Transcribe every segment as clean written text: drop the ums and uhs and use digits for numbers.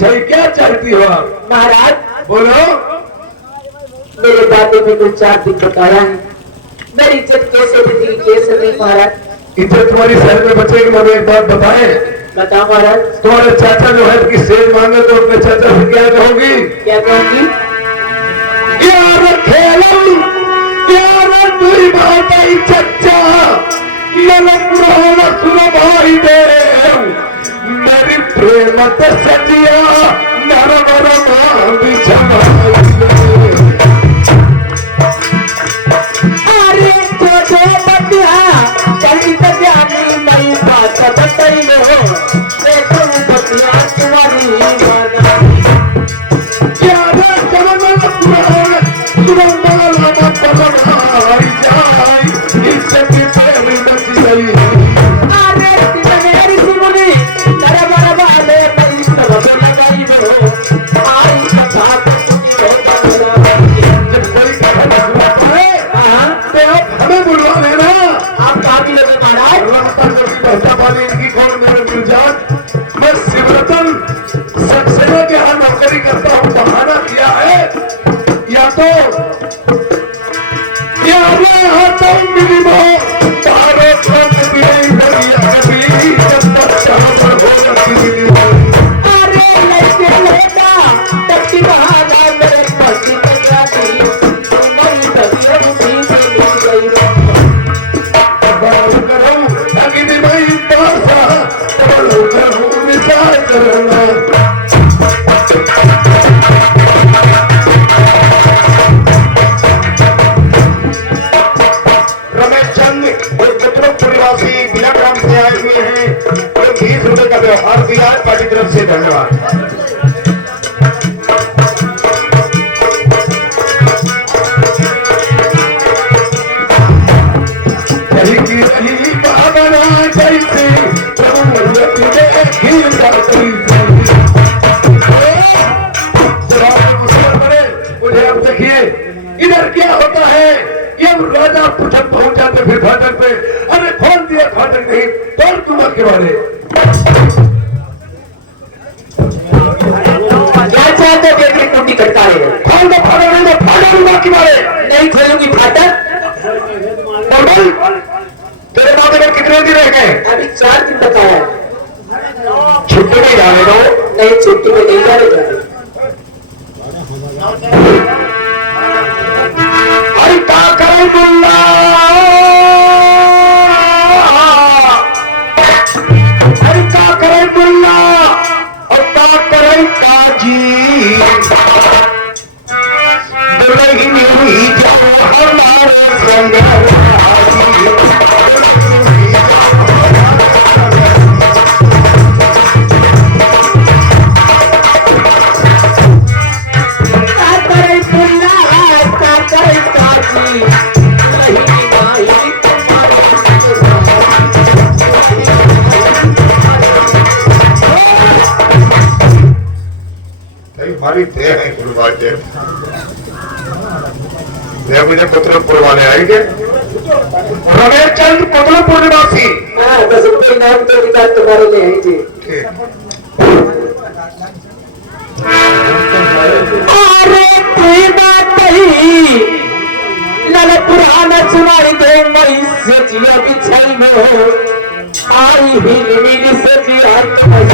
चाहिए, क्या चाहती हो आप? महाराज बोलो। मेरे दादे में कुछ 4 दिन बताया है, मेरी इज्जत कैसे बची कैसे नहीं महाराज। इज्जत तुम्हारी शहर में बचेगी। मैंने एक बात बताए, बताओ महाराज। तुम्हारे चाचा जो है कि सेज मांगे तो अपने चाचा से क्या कहोगी? क्या कहूंगी? यार खेलम यार तुई बात आई चच्चा ललक रोना सुनो भाई दे मेरी प्रेमत सजिया नर नर मां बिछमाई अरे छोटे बतिया जल्दी से जानी मई बात बताई लो देखो बतिया तुम्हारी माना यार जमन पुराण सुनो माला पलवाई जाई इज्जत प्रेम बच गई। अरे मेरी सिमुनी तेरे बरबाले मई सब लगाई लो आई कथा तुझे बदला जब कोई कथा सुनाता है तो आप हमें बुलवा लेना। आप कहाँ की लोग महाराज? पैसा वाली इनकी कौन मेरे गुलजार। मैं शिवरतन सक्सेना के यहाँ नौकरी करता हूँ। बहाना किया है या तो अरे लड़के लड़का टट्टी बहाना मेरे पति को जाती तुम्हारी तबीयत ठीक नहीं गई व्यवहार दिया है पार्टी तरफ से। धन्यवाद। मुझे आप देखिए इधर क्या होता है, ये राजा पुछक पहुंच जाते फिर फाटक पे। अरे खोल दिया फाटक नहीं कौन तुम्हारा के बारे कुटी करता है खोल दो फाटक नहीं तो फाटक दूंगा के बारे नहीं खोलूंगी फाटक। तेरे माथे में कितने दिन रह गए? अभी 4 दिन बताया। छुट्टी नहीं जाने दो। नहीं छुट्टी में नहीं जाने अरे क्या करें बुल्ला अरे क्या करें बुल्ला और क्या करें काजी दुल्हन हुई जाओ हमारे संग हमारी देह है गुरुवार देव मुझे पुत्रपुर वाले आएंगे। रमेश चंद पुत्रपुर निवासी। बस कोई नाम तो निकाल तुम्हारे लिए है जी। अरे कोई बात नहीं लाल पुराना सुनाई दे मई से जिया बिछाई में आई ही मिली से जिया तुम्हारी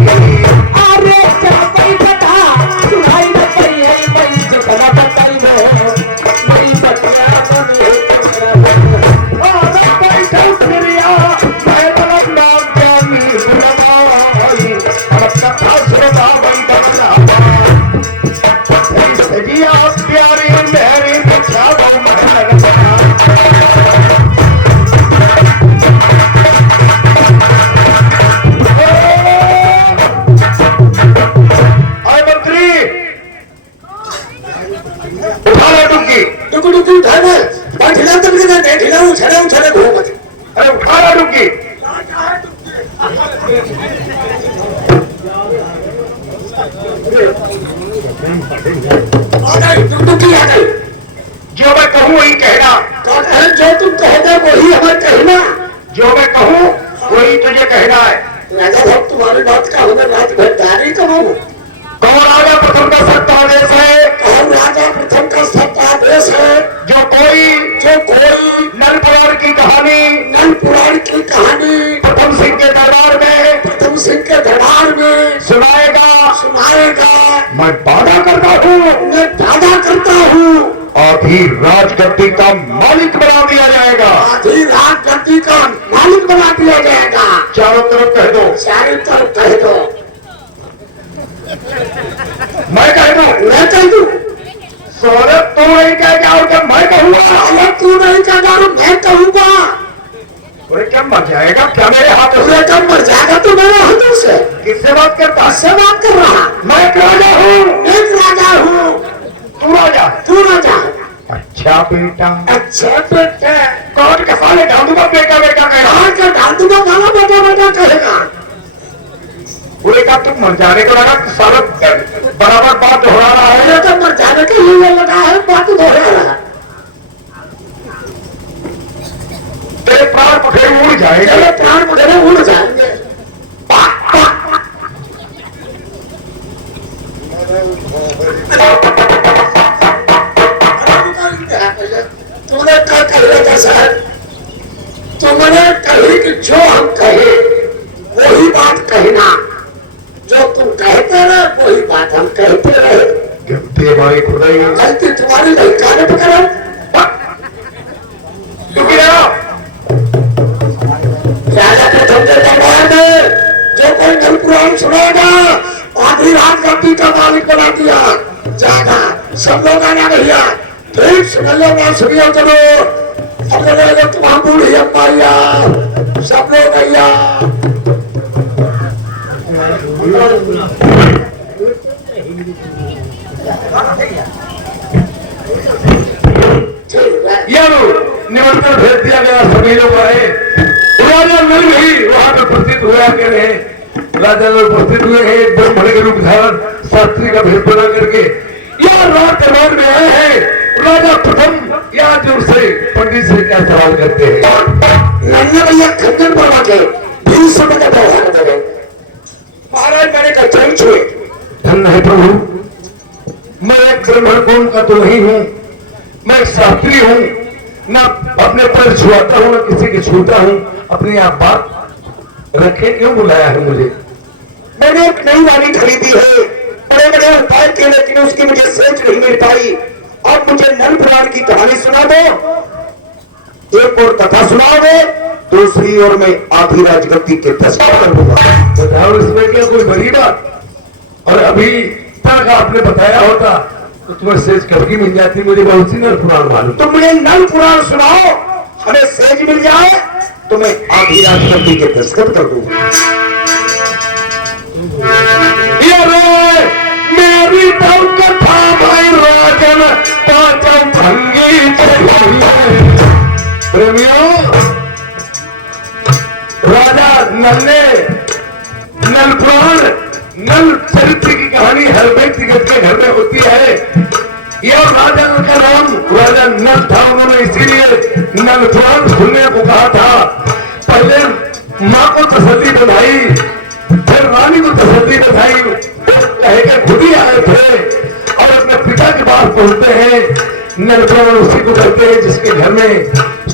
कैसे आ गई टुकटुकी आ गई। जो मैं कहूँ वही कहना। जो तुम कहोगे वही हमें कहना। जो मैं कहूँ वही तुझे कहना है। राजा साहब तुम्हारी बात का हमें राजभरदारी कहूँ। कौन राजा प्रथम का सत्तादेश है? कौन राजा प्रथम का सत्तादेश है? जो कोई नल पुराण की कहानी प्रथम सिंह के दरबार में सुनाएगा। मैं वादा करता हूँ आधी राजगद्दी का मालिक बना दिया जाएगा। चारों तरफ कह दो। मैं कह दूं। सौरभ तू नहीं कहेगा और क्या मैं कहूँगा? तू नहीं कहेगा और मैं कहूँगा। अरे क्या मर जाएगा क्या मेरे हाथों से? क्या मर जाएगा तू मेरे हाथों से? किससे बात करता? किससे बात कर रहा? मैं एक राजा हूँ। तू राजा। अच्छा बेटा। कौन के साले डाल दूंगा बेटा कहेगा। पूरे का तुम मर जाने को लगा सारा बराबर बात दोहरा रहा है। तो मर जाने के लिए लगा है बात दोहरा रहा। तेरे प्राण पखेरु उड़ जाएंगे। तुमने क्या कहा था साहब? तुमने कही कि जो हम कहे वही बात कहना। जो तुम कहते रहे वही बात हम कहते रहे। हमारी खुदाई गलती तुम्हारी नहीं कहने पकड़ो। राजा प्रथम के दरबार में जो कोई नल पुराण सुनेगा आधी रात गद्दी का मालिक बना दिया जाएगा। सब लोग आना भैया। ठीक सुनियो जरूर। अपने तुम बूढ़ी अम्माइया सब लोग भैया। निमंत्रण भेज दिया गया। सभी लोग आए। राजा नल भी वहां पर उपस्थित हुआ करे। राजा नल उपस्थित हुए हैं एक ब्राह्मण के रूप धारण शास्त्री का भेद बना करके यह रात दरबार में आए हैं। राजा प्रथम या जोर से पंडित से क्या सवाल करते हैं? नन्या भैया खंजर पड़वा के 20 समय का व्यवहार करें। महाराज मैंने कहा चल छुए। धन है प्रभु। मैं एक ब्राह्मण कौन का तो नहीं हूँ। मैं शास्त्री हूँ। ना अपने पर छुआता हूँ ना किसी के छूता हूँ। अपनी आप बात रखे क्यों बुलाया है मुझे? मैंने एक नई वाली खरीदी है। बड़े उपाय किए लेकिन उसकी मुझे सेंच नहीं मिल पाई। अब मुझे नल पुराण की कहानी सुना दो। एक और कथा सुनाओगे दूसरी ओर में आधी राजगद्दी के प्रस्ताव कर दूंगा। बताओ इसमें क्या कोई बड़ी बात? और अभी तक आपने बताया होता तो तुम्हें सेज कभी मिल जाती। मुझे बहुत सी नल पुराण मालूम। तुम मुझे नल पुराण सुनाओ हमें सेज मिल जाए तो मैं आधी राजगद्दी के दस्तखत कर दूंगा। मेरी तो कथा भाई राजन पांचों भंगी प्रेमियों। राजा नल ने नल पुराण नल चरित्र की कहानी हर व्यक्तिगत के घर में होती है। यह राजा नल का नाम राजा नल था। उन्होंने इसीलिए नल पुराण सुनने को कहा था। पहले माँ को तसल्ली बधाई फिर रानी को तसल्ली बधाई कहकर खुद ही आए थे और अपने पिता के पास पहुंचते हैं। नल पुराण उसी को कहते हैं जिसके घर में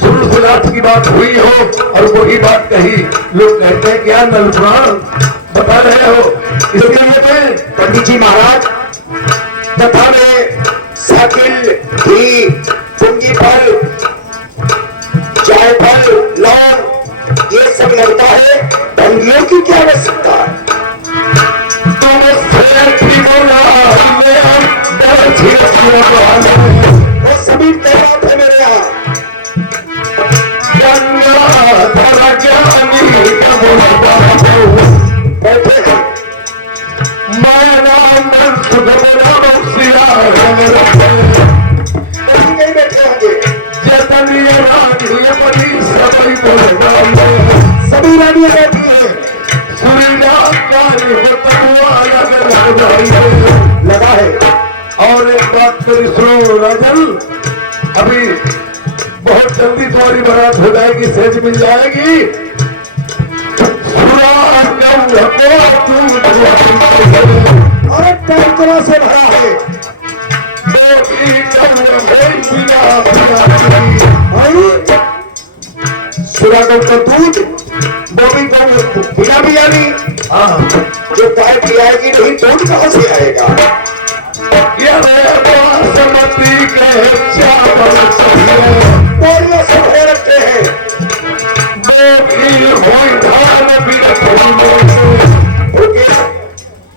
शुरू से रात की बात हुई हो और वही बात कही। लोग कहते हैं क्या नल पुराण बता रहे हो? इसलिए पंडित जी महाराज कथा में साकिल घी पुंगी फल जायफल लौंग ये सब लगता है। भंगियों की क्या आवश्यकता? वो सभी तैयार थे मेरे यहाँ। बैठे मैं लगा है। और एक बात मेरी सुनो राजन, अभी बहुत जल्दी तुम्हारी बारात हो जाएगी, सेज मिल जाएगी। और टैंकरों से भरा है, सुरा का दूध बोबी को पिला भी यानी जो गाय पिलाएगी नहीं दूध कहां से आएगा। ये बासमती के चावल बोरियों से भरे रखते हैं, बोबी हो धान भी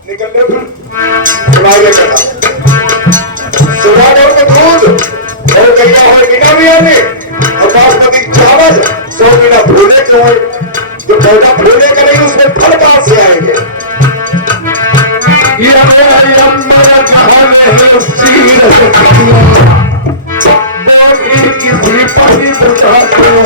निकलने सुनाइए करना सुबह का दूध और गैया हो गिना भी आने और बासमती चावल 100 गिना भूले के हो, जो पौधा भूले का नहीं उसमें फल कहां से आएंगे। ये अम्बर कहां है चीर किसी पानी बताते हो।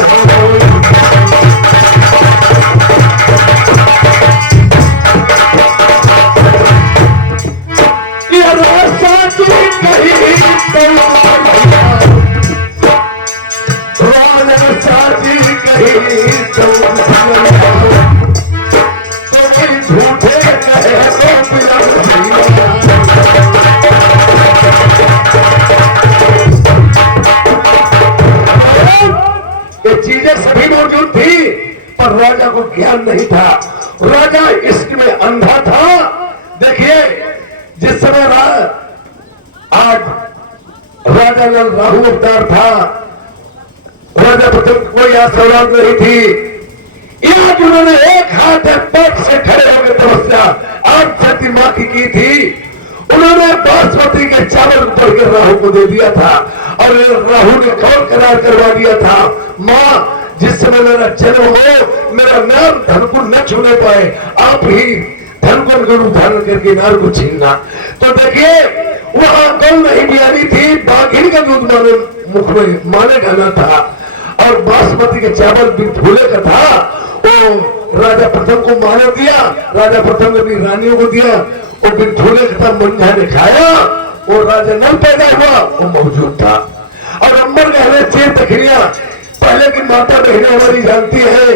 ये चीजें सभी मौजूद थी पर राजा को ज्ञान नहीं था, राजा इश्क में अंधा था। देखिए जिस समय आज राजा लाल राहु अवतार था, राजा प्रथम कोई औलाद नहीं थी, आज उन्होंने एक हाथ पेट से खड़े होकर तपस्या आज सती माँ की थी। उन्होंने बासमती के चावल उतर के राहु को दे दिया था और राहु ने कौल करार करवा दिया था, माँ जिस समय मेरा जन्म हो मेरा नाम धन को न छूने पाए, आप ही धन को गुरु धारण करके नार को छीनना। तो देखिए वहां गौ नहीं बियानी थी, बाघिन का दूध माने मुख में माने गाना था और बासमती के चावल भी फूले का था। वो राजा प्रथम को माने दिया, राजा प्रथम ने अपनी रानियों को दिया, वो बिंठोले का मंझा ने खाया, वो राजा नल पैदा हुआ वो मौजूद था। और अंबर गहने चेर तखरिया पहले की माता बहनें हमारी जानती है,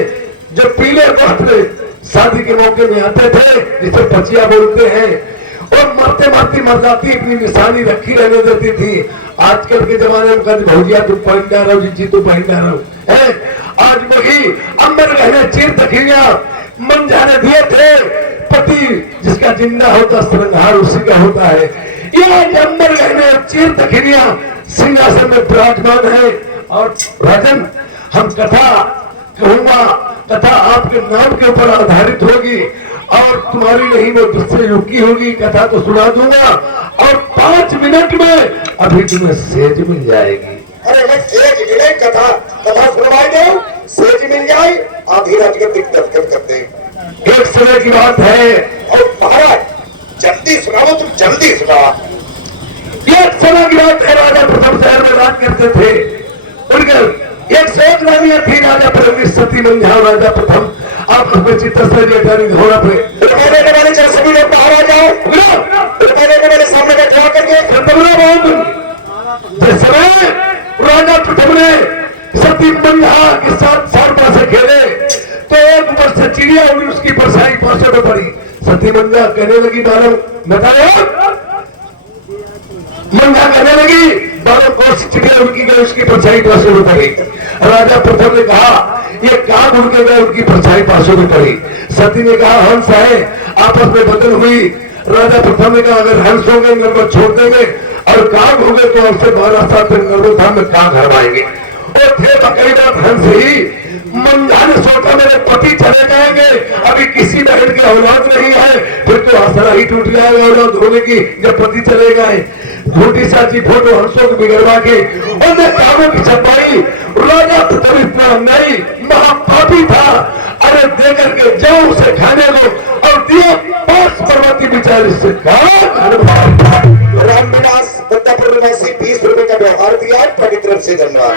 जो पीले वक्त में शादी के मौके में आते थे जिसे पचिया बोलते हैं, और मरते मरती मर जाती अपनी निशानी रखी रहने देती थी। आजकल के जमाने में कद भौजिया तू पहन जा रहा जी तू पहन जा रहा है, आज वही अंबर गहने चेर तखरिया मन जाने दिए थे। पति जिसका जिंदा होता श्रृंगार उसी का होता है। ये अंबर गहने चेर तखरिया सिंहासन में विराजमान है। और राजन हम कथा कहूंगा, कथा आपके नाम के ऊपर आधारित होगी और तुम्हारी नहीं वो दूसरे युग की होगी। कथा तो सुना दूंगा और 5 मिनट में अभी तुम्हें सेज मिल जाएगी। अरे मैं सेज मिले कथा कथा सुनवाई दो, सेज मिल जाए आधी रात के दिक्कत करते हैं। एक समय की बात है और महाराज जल्दी सुनाओ, तुम जल्दी सुनाओ। एक समय की बात है, राजा प्रथम शहर में राज करते थे। उनके एक सोच रानियां थी, राजा प्रथम सती मंझा राजा प्रथम आपस में चित्तस्वरी घोड़ा पे सभी लोग बाहर आ जाओ, मेरे सामने बैठा करके जिस समय राजा प्रथम ने सती मंझा के साथ सारपा से खेले तो एक ऊपर से चिड़िया उड़ी, उसकी परछाई पासों में पड़ी। सती मंझा कहने लगी बालों बताया, मंझा कहने लगी बालों को चिड़िया उड़की गई, उसकी परछाई पासों में पड़ी। राजा प्रथम ने कहा ये काग उड़ के गए, उनकी परछाई पासों में पड़ी। सती ने कहा हंस है, आपस में बदल हुई। राजा प्रथम ने कहा अगर हंस होंगे नर्मद छोड़ देंगे और काग हो गए तो हमसे 12 साल तक नर्मद धाम में काग हरवाएंगे। और थे बकायदा हंस ही। मंझा ने सोचा मेरे पति चले जाएंगे, अभी किसी बहन की औलाद नहीं है, फिर तो आसरा ही टूट जाएगा औलाद होने की जब पति चले गए। झूठी साची फोटो हंसों को बिगड़वा के उन्हें कामों की छपाई। राजा प्रथम इतना नहीं महापापी था, अरे देकर के जाओ उसे खाने को और दिया 5 पर्वती बिचारी से रामविलास दत्तापुर निवासी 20 रुपए का व्यवहार दिया, आपकी तरफ से धन्यवाद।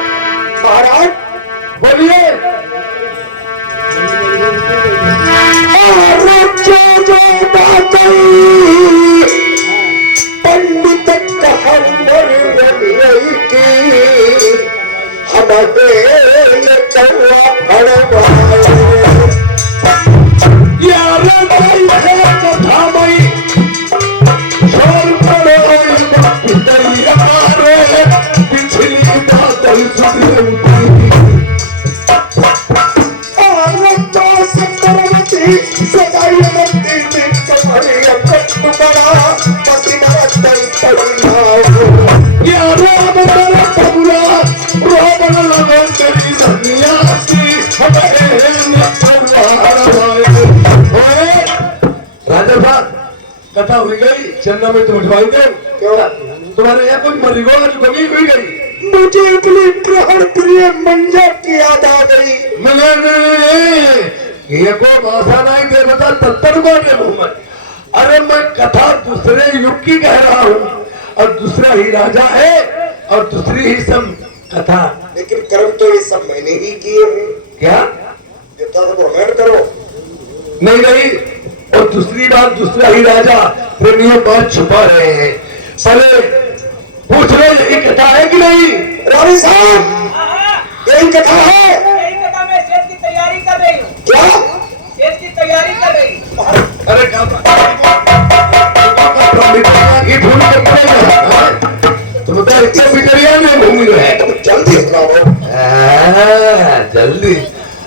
महाराज बोलिए जो हुई गई चन्ना में तुम उठवाई दे क्यों? तुम्हारे यहाँ कुछ मरीगो जो कमी हुई गई मुझे अपने प्राण प्रिय मंजा की याद आ गई। ये को भाषा नहीं दे बता तत्तर बाटे मुंह में। अरे मैं कथा दूसरे युग की कह रहा हूँ और दूसरा ही राजा है और दूसरी ही सब कथा। लेकिन कर्म तो ये सब मैंने ही किए हैं। क्या जितना सब अमेर करो। नहीं नहीं और दूसरी बात दूसरा ही राजा प्रेमियों बात छुपा रहे हैं। पहले पूछ रहे यही कथा है कि नहीं? रानी साहब यही कथा है। यही कथा मैं सेठ की तैयारी कर रही हूँ। क्या? सेठ की तैयारी कर रही हूँ। अरे क्या ये भूल के पड़ेगा तुम तो इतने बिचरिया में घूम रहे हैं। जल्दी सुनाओ। जल्दी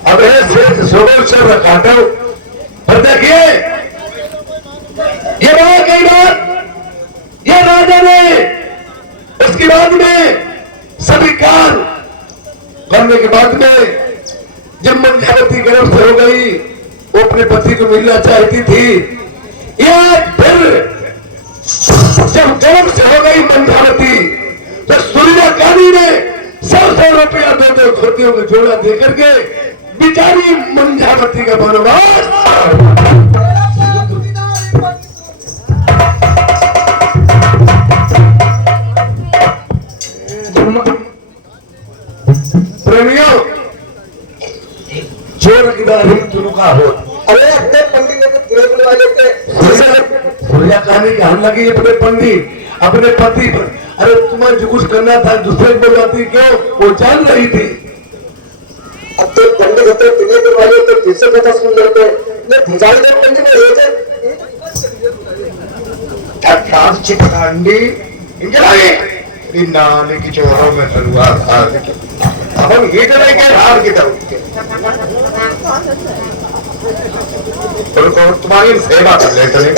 अब सेठ सोबो चल काटो और देखिए ये बात कई बार ये राजा ने उसके बाद में सभी कार करने के बाद में जब मंजावती गर्भ से हो गई वो अपने पति को मिलना चाहती थी। या फिर जब गर्भ से हो गई मंजावती तो सूर्यकानी ने 100 रुपया 2 खोतियों को जोड़ा दे करके बिचारी मंजावती का बनवास प्रेमियों चोर की तुनुका हो। अरे अपने पंडित ने तो पूरे वाले थे। सूर्या कहानी का हम लगी अपने पंडित अपने पति पर। अरे तुम्हें जो कुछ करना था दूसरे को जाती क्यों? वो जान रही थी। अब तो पंडित होते पूरे वाले तो किससे कथा सुन लेते मैं भुजाई दे पंडित में ये थे चिकंडी इंजलाए नाने की चोरों में हलवा खा अब हम ये चले गए हार की तरफ और तुम्हारी सेवा कर ले चले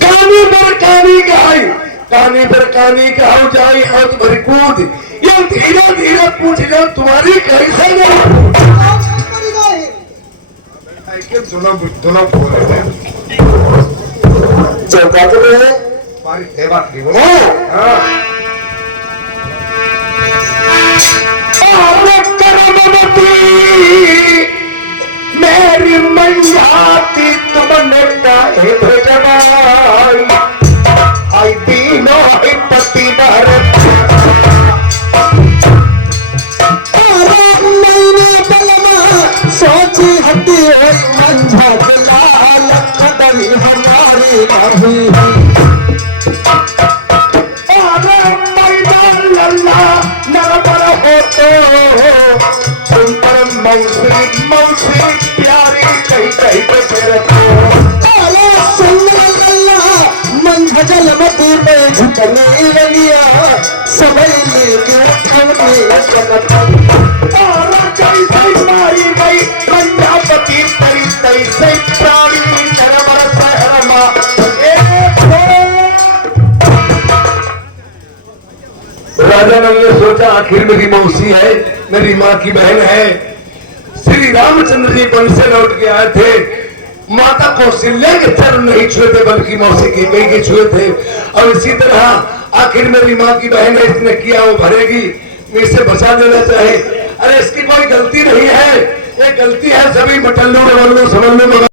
कहानी पर कहानी कहाई कहानी पर कहानी कहाऊ जाई हाथ भरी कूद ये धीरे धीरे पूछ जाओ तुम्हारी कैसे दोनों बोल रहे हैं चौका तो है तुम्हारी सेवा की बोलो। मेरी मंजाती तुमने काहे भेजवाई आई तीनों ही पति भारत सोची हटी मंझा लाल कदम हमारी नहीं। अरे मैदान लल्ला नरबर हो तो तुम पर मौसी मौसी प्यारी कहीं कहीं पे फिरते अरे मंझा जलमती में झुकने लगिया सवैली के उठने चलत और कैसे मारी गई पंजाबती तई तई से प्राणी नरबर सहरमा राजा ने सोचा आखिर मेरी मौसी है मेरी माँ की बहन है। श्री रामचंद्र जी वन से लौट के आए थे। माता कौशल्या के चरण नहीं छुए थे बल्कि मौसी की कई के छुए थे। और इसी तरह आखिर मेरी माँ की बहन है इसने किया वो भरेगी इसे बचा देना चाहे। अरे इसकी कोई गलती नहीं है ये गलती है सभी मटल्लू समझ लो